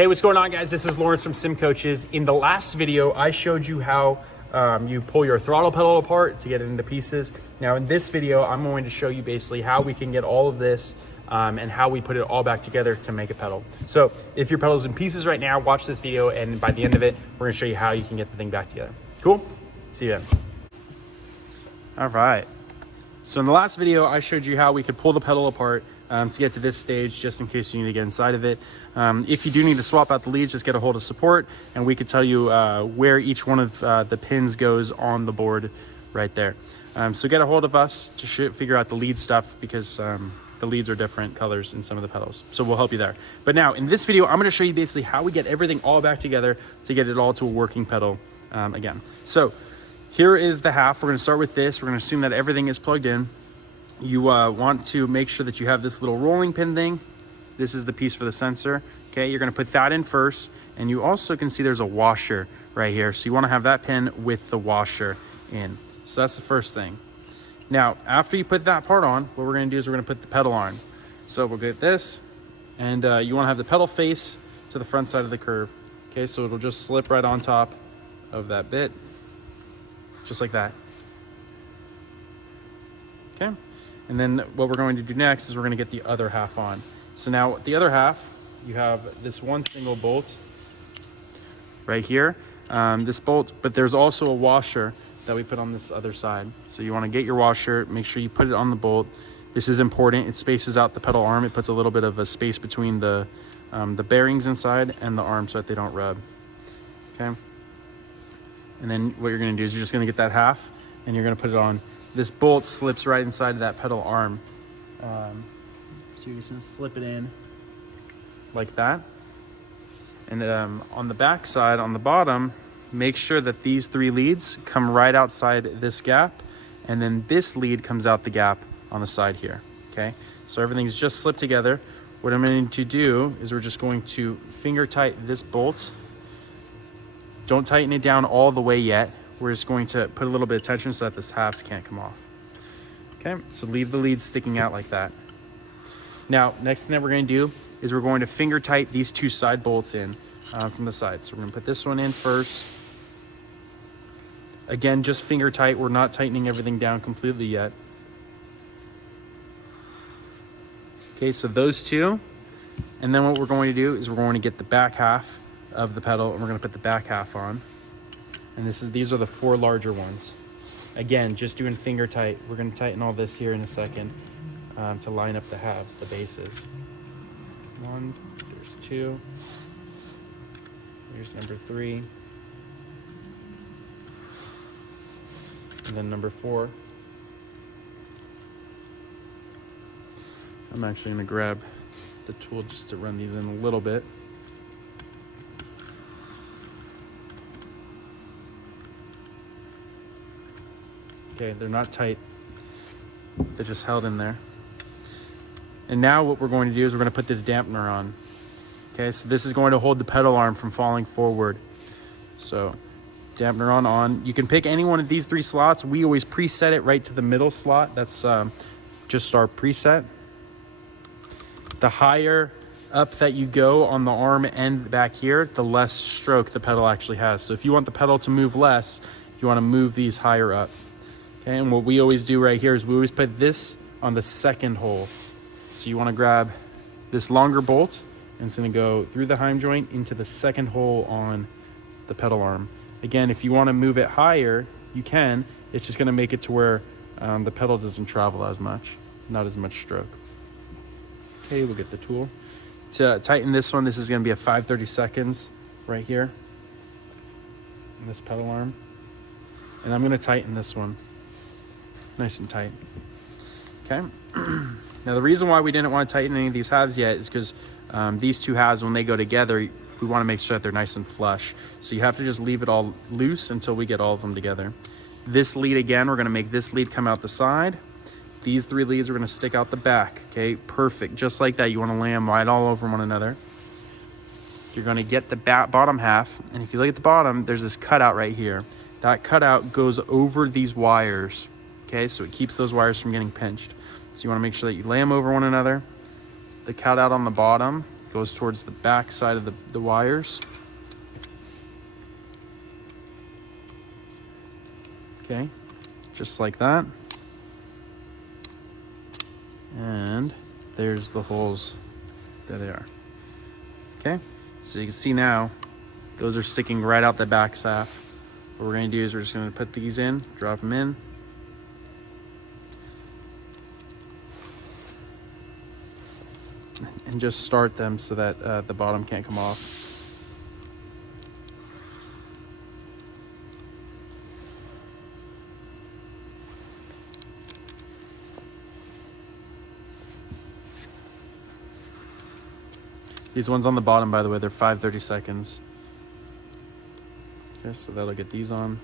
Hey, what's going on, guys? This is Lawrence from Sim Coaches. In the last video, I showed you how you pull your throttle pedal apart to get it into pieces. Now in this video, I'm going to show you basically how we can get all of this and how we put it all back together to make a pedal. So if your pedal's in pieces right now, watch this video, and by the end of it, we're gonna show you how you can get the thing back together. Cool? See you then. All right. So in the last video, I showed you how we could pull the pedal apart to get to this stage, just in case you need to get inside of it. If you do need to swap out the leads, just get a hold of support, and we could tell you where each one of the pins goes on the board right there. So get a hold of us to figure out the lead stuff, because the leads are different colors in some of the pedals. So we'll help you there. But now in this video, I'm gonna show you basically how we get everything all back together to get it all to a working pedal again. So here is the half. We're gonna start with this. We're gonna assume that everything is plugged in. You want to make sure that you have this little rolling pin thing. This is the piece for the sensor. Okay, you're gonna put that in first, and you also can see there's a washer right here. So you wanna have that pin with the washer in. So that's the first thing. Now, after you put that part on, what we're gonna do is we're gonna put the pedal on. So we'll get this, and you wanna have the pedal face to the front side of the curve. Okay, so it'll just slip right on top of that bit, just like that. Okay. And then what we're going to do next is we're going to get the other half on. So now the other half, you have this one single bolt right here, this bolt, but there's also a washer that we put on this other side. So you want to get your washer, make sure you put it on the bolt. This is important. It spaces out the pedal arm. It puts a little bit of a space between the bearings inside and the arm so that they don't rub. Okay. And then what you're going to do is you're just going to get that half, and you're going to put it on. This bolt slips right inside of that pedal arm. So you're just gonna slip it in like that. And on the back side, on the bottom, make sure that these three leads come right outside this gap, and then this lead comes out the gap on the side here, okay? So everything's just slipped together. What I'm going to do is we're just going to finger tight this bolt. Don't tighten it down all the way yet. We're just going to put a little bit of tension so that this halves can't come off. Okay, so leave the leads sticking out like that. Now, next thing that we're going to do is we're going to finger tight these two side bolts in from the side. So we're going to put this one in first. Again, just finger tight. We're not tightening everything down completely yet. Okay, so those two. And then what we're going to do is we're going to get the back half of the pedal, and we're going to put the back half on. And these are the four larger ones. Again, just doing finger tight. We're going to tighten all this here in a second to line up the halves, the bases. One, there's two. Here's number three. And then number four. I'm actually going to grab the tool just to run these in a little bit. Okay, they're not tight. They're just held in there. And now what we're going to do is we're going to put this dampener on. Okay, so this is going to hold the pedal arm from falling forward. So dampener on. You can pick any one of these three slots. We always preset it right to the middle slot. That's just our preset. The higher up that you go on the arm end back here, the less stroke the pedal actually has. So if you want the pedal to move less, you want to move these higher up. Okay, and what we always do right here is we always put this on the second hole. So you want to grab this longer bolt, and it's going to go through the heim joint into the second hole on the pedal arm. Again, if you want to move it higher, you can. It's just going to make it to where the pedal doesn't travel as much, not as much stroke. Okay, we'll get the tool. To tighten this one, this is going to be a 5/32 right here in this pedal arm. And I'm going to tighten this one nice and tight. Okay. Now the reason why we didn't want to tighten any of these halves yet is because these two halves, when they go together, we want to make sure that they're nice and flush. So you have to just leave it all loose until we get all of them together. This lead, again, we're going to make this lead come out the side. These three leads are going to stick out the back. Okay, perfect. Just like that, you want to lay them right all over one another. You're going to get the bottom half, and if you look at the bottom, there's this cutout right here. That cutout goes over these wires. Okay, so it keeps those wires from getting pinched. So you want to make sure that you lay them over one another. The cutout on the bottom goes towards the back side of the wires. Okay, just like that. And there's the holes. There they are. Okay, so you can see now, those are sticking right out the back shaft. What we're gonna do is we're just gonna put these in, drop them in. And just start them so that the bottom can't come off. These ones on the bottom, by the way, they're 5/30 seconds. Okay, so that'll get these on.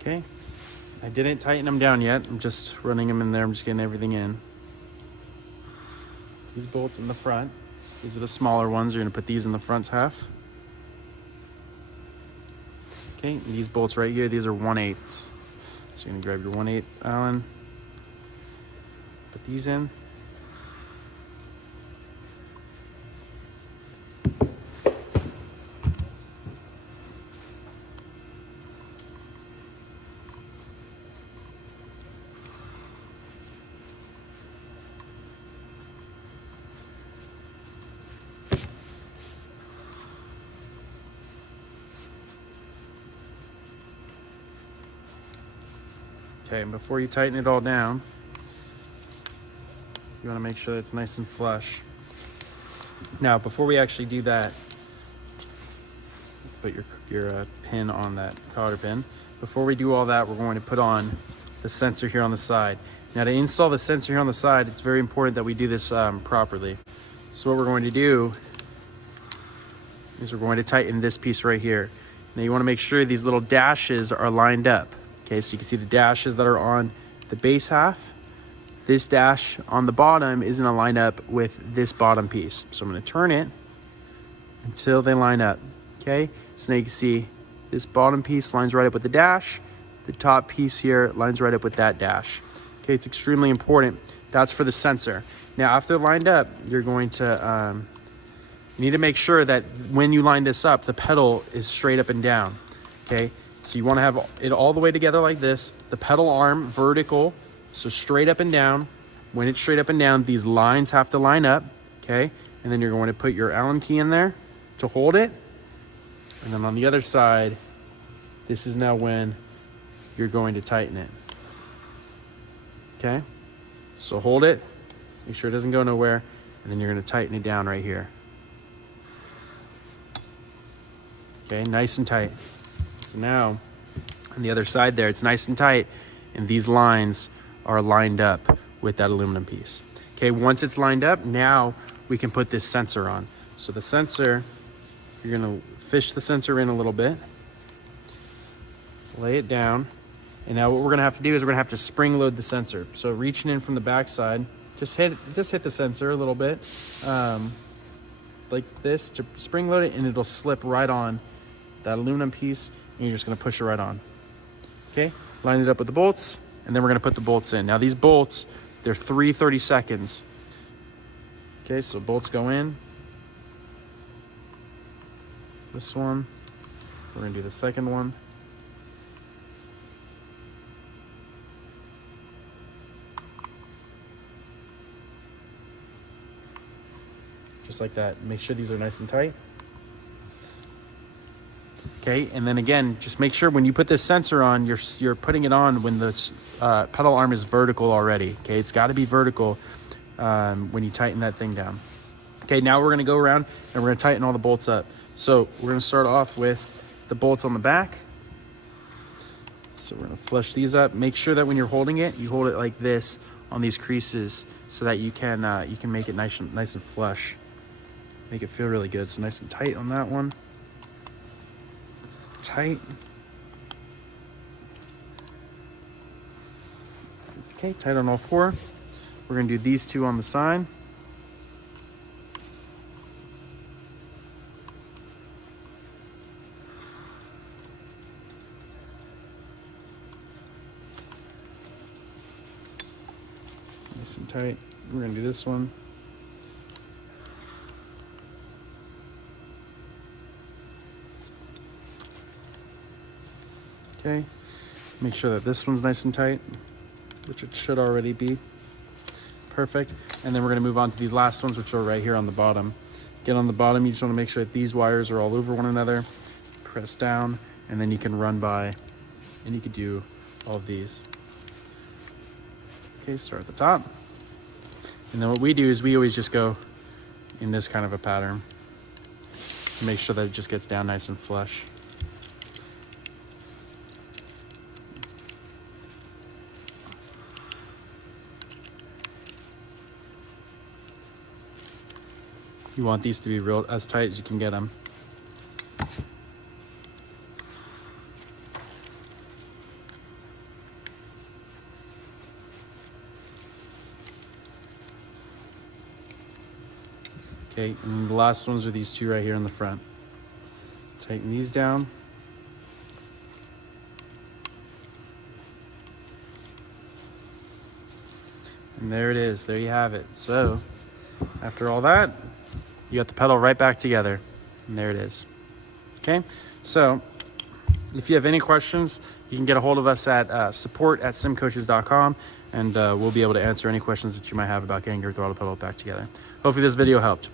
Okay, I didn't tighten them down yet. I'm just running them in there. I'm just getting everything in. These bolts in the front, these are the smaller ones. You're gonna put these in the front half. Okay, and these bolts right here, these are 1/8. So you're gonna grab your 1/8 Allen, put these in. Okay, and before you tighten it all down, you want to make sure that it's nice and flush. Now, before we actually do that, put your pin on that cotter pin. Before we do all that, we're going to put on the sensor here on the side. Now, to install the sensor here on the side, it's very important that we do this properly. So what we're going to do is we're going to tighten this piece right here. Now, you want to make sure these little dashes are lined up. Okay, so you can see the dashes that are on the base half. This dash on the bottom is gonna line up with this bottom piece. So I'm gonna turn it until they line up, okay? So now you can see this bottom piece lines right up with the dash. The top piece here lines right up with that dash. Okay, it's extremely important. That's for the sensor. Now, after they're lined up, you're going to, you need to make sure that when you line this up, the pedal is straight up and down, okay? So you want to have it all the way together like this. The pedal arm vertical, so straight up and down. When it's straight up and down, these lines have to line up, okay? And then you're going to put your Allen key in there to hold it. And then on the other side, this is now when you're going to tighten it, okay? So hold it, make sure it doesn't go nowhere, and then you're going to tighten it down right here. Okay, nice and tight. So now, on the other side there, it's nice and tight, and these lines are lined up with that aluminum piece. Okay, once it's lined up, now we can put this sensor on. So the sensor, you're gonna fish the sensor in a little bit, lay it down, and now what we're gonna have to do is we're gonna have to spring load the sensor. So reaching in from the back side, just hit the sensor a little bit, like this, to spring load it, and it'll slip right on that aluminum piece, and you're just gonna push it right on. Okay, line it up with the bolts, and then we're gonna put the bolts in. Now these bolts, they're 3/30 seconds. Okay, so bolts go in. This one, we're gonna do the second one. Just like that. Make sure these are nice and tight. Okay, and then again, just make sure when you put this sensor on, you're putting it on when the pedal arm is vertical already. Okay, it's got to be vertical when you tighten that thing down. Okay, now we're gonna go around and we're gonna tighten all the bolts up. So we're gonna start off with the bolts on the back. So we're gonna flush these up. Make sure that when you're holding it, you hold it like this on these creases so that you can make it nice and flush. Make it feel really good. So nice and tight on that one. Tight. Okay, tight on all four. We're gonna do these two on the side. Nice and tight. We're gonna do this one. Okay, make sure that this one's nice and tight, which it should already be. Perfect. And then we're gonna move on to these last ones, which are right here on the bottom. Get on the bottom, you just wanna make sure that these wires are all over one another. Press down, and then you can run by, and you could do all of these. Okay, start at the top. And then what we do is we always just go in this kind of a pattern to make sure that it just gets down nice and flush. You want these to be real as tight as you can get them. Okay, and the last ones are these two right here in the front. Tighten these down. And there it is, there you have it. So, after all that, you got the pedal right back together, and there it is. Okay, so if you have any questions, you can get a hold of us at support@simcoaches.com, and we'll be able to answer any questions that you might have about getting your throttle pedal back together. Hopefully this video helped.